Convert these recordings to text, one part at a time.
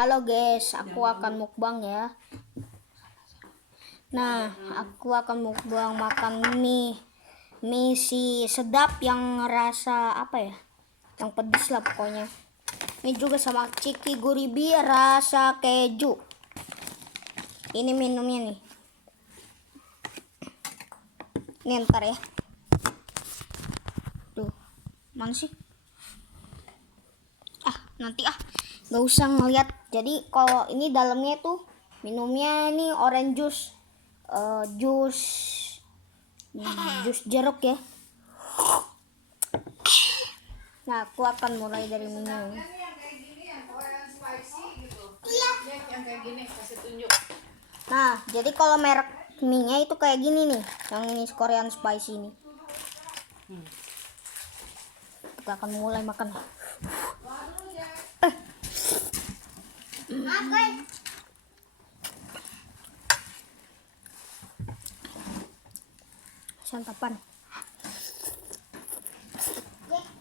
Halo guys, aku akan mukbang ya. Nah, aku akan mukbang makan mie si sedap yang rasa apa ya? Yang pedes lah pokoknya. Ini juga sama Ciki Guribi rasa keju. Ini minumnya nih. Ini ntar ya. Tuh, mana sih? Nanti nggak usah ngeliat. Jadi kalau ini dalamnya tuh minumnya ini orange juice, jus jeruk ya. Nah, aku akan mulai dari minum. Nah, jadi kalau merek mie-nya itu kayak gini nih, yang ini Korean spicy ini. Kita akan mulai makan. Santapan.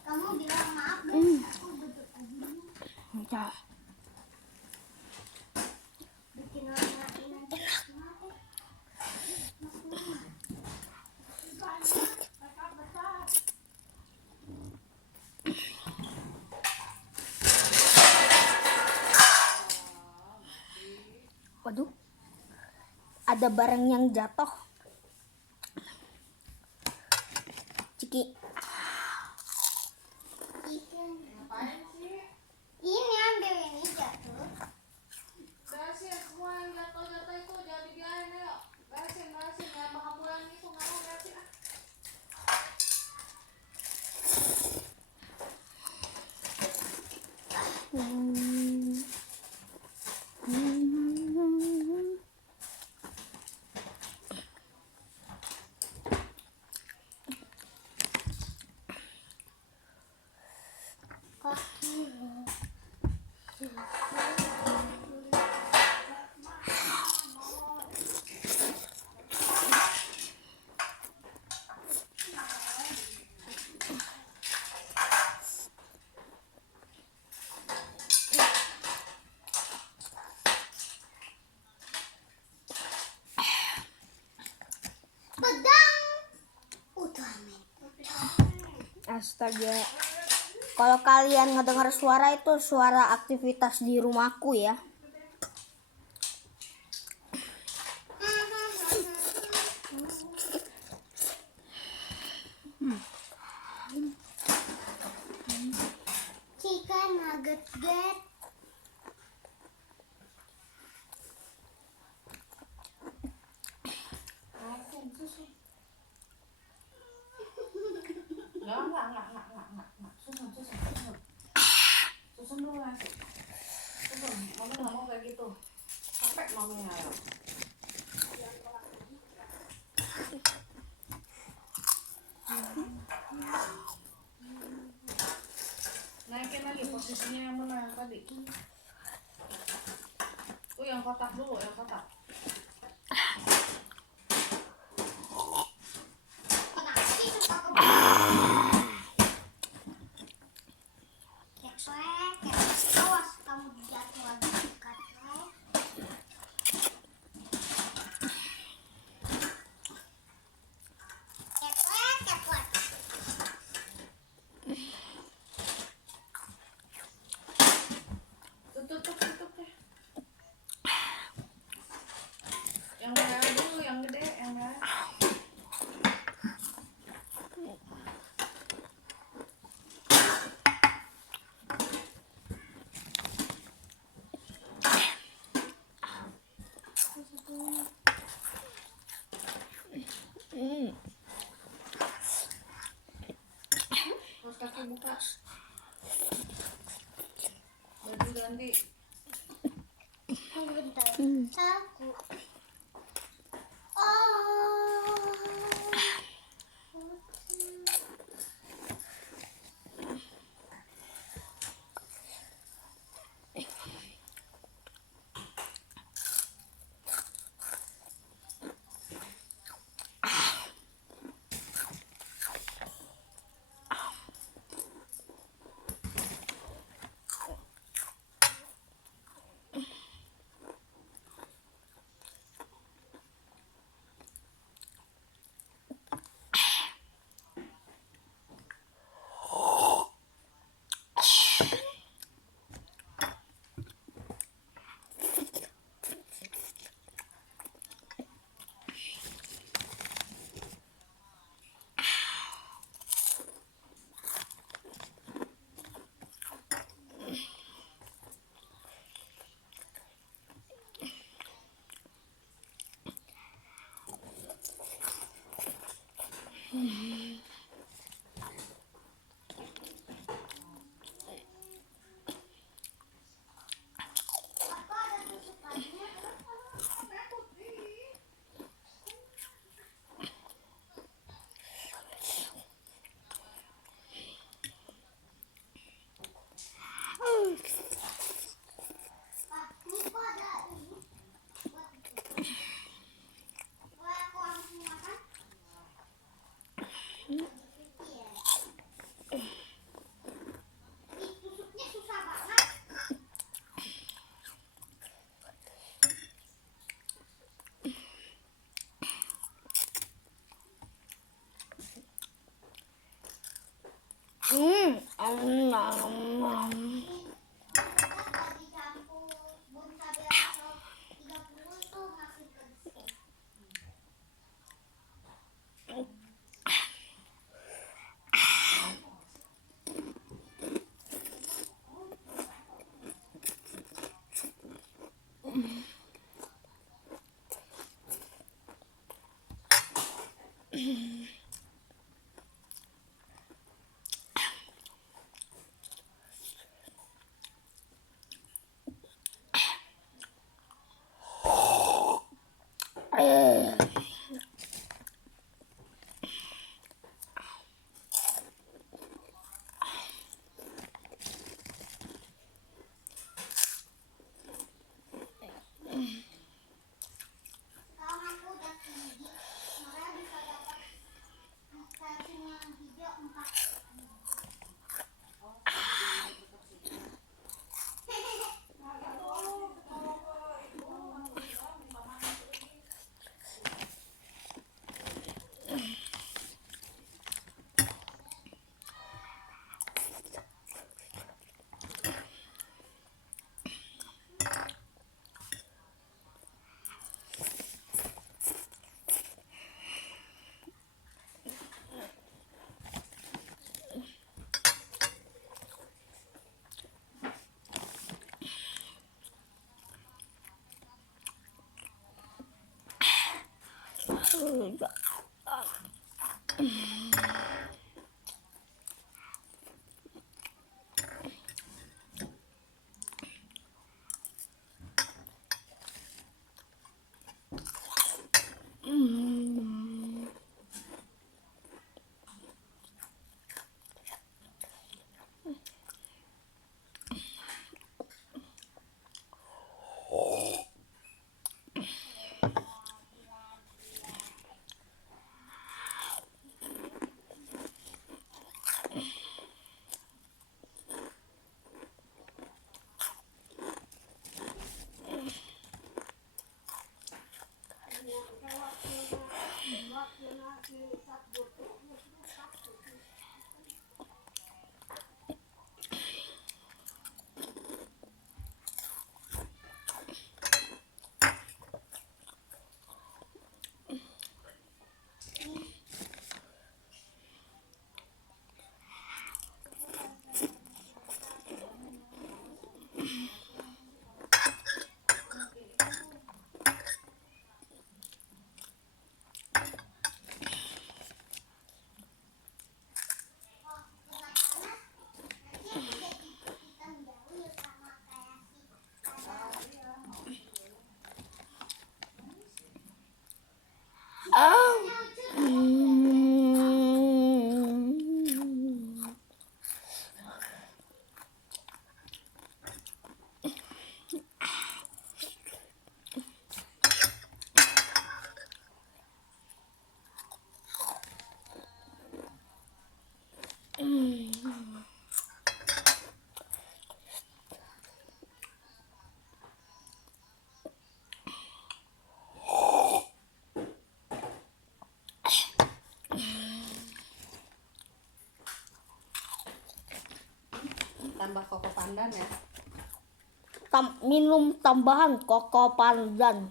Kamu bilang maaf. Enak. Waduh, ada barang yang jatuh. Ciki. Ini ambil ini jatuh. Beresin semua yang jatuh itu jangan dibiarin ya. Beresin ya, makan pulang itu nggak mau beresin Astaga. Kalau kalian ngedengar suara itu suara aktivitas di rumahku ya. Chicken nugget get. Susun dulu langsung. Mama nggak mau kayak gitu. Capek mamanya. Naikin lagi posisinya yang benar tadi. Yang kotak dulu, yang kotak. Awas kamu jatuh lagi. Tutup deh. Yang merah dulu, yang gede, yang merah. Terus kaki buka. Baju ganti. Aku. Tambah koko pandan ya. Minum tambahan koko pandan.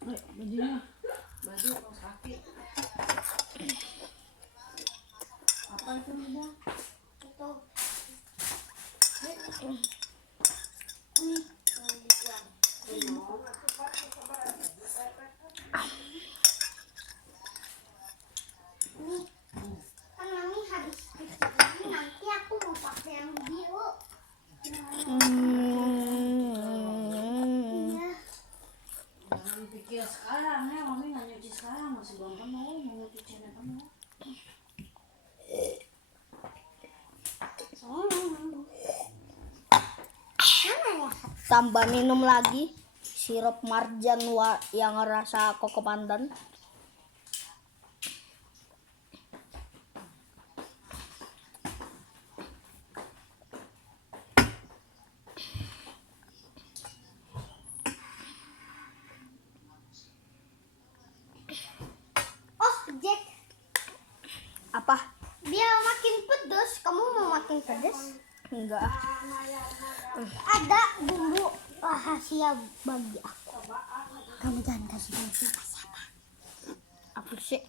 Bajunya, baju kaos kaki. Apa itu udah? Kan Mami habis ini nanti aku mau pakai yang biru. Iya. Jangan pikir sekarang ya, mami nggak nyuci sekarang, masih belum penuh, mau nyucinya penuh. Tambah minum lagi sirup marjan yang rasa koko pandan. Oh, Jack, Apa? biar makin pedas, kamu mau makin pedas? Enggak. Ada bumbu rahasia bagi aku. Kamu jangan kasih tahu siapa-siapa. Apa sih?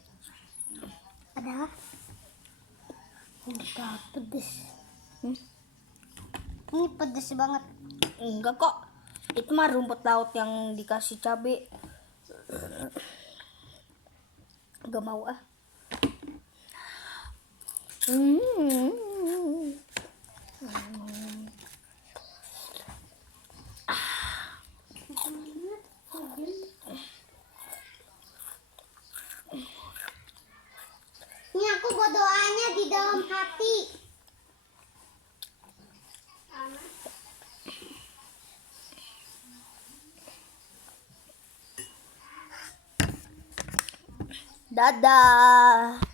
Ada udah pedas. Ini pedas banget. Enggak kok. Itu mah rumput laut yang dikasih cabai. Gak mau ah. Hmm. Ini aku berdoanya di dalam hati. Dadah.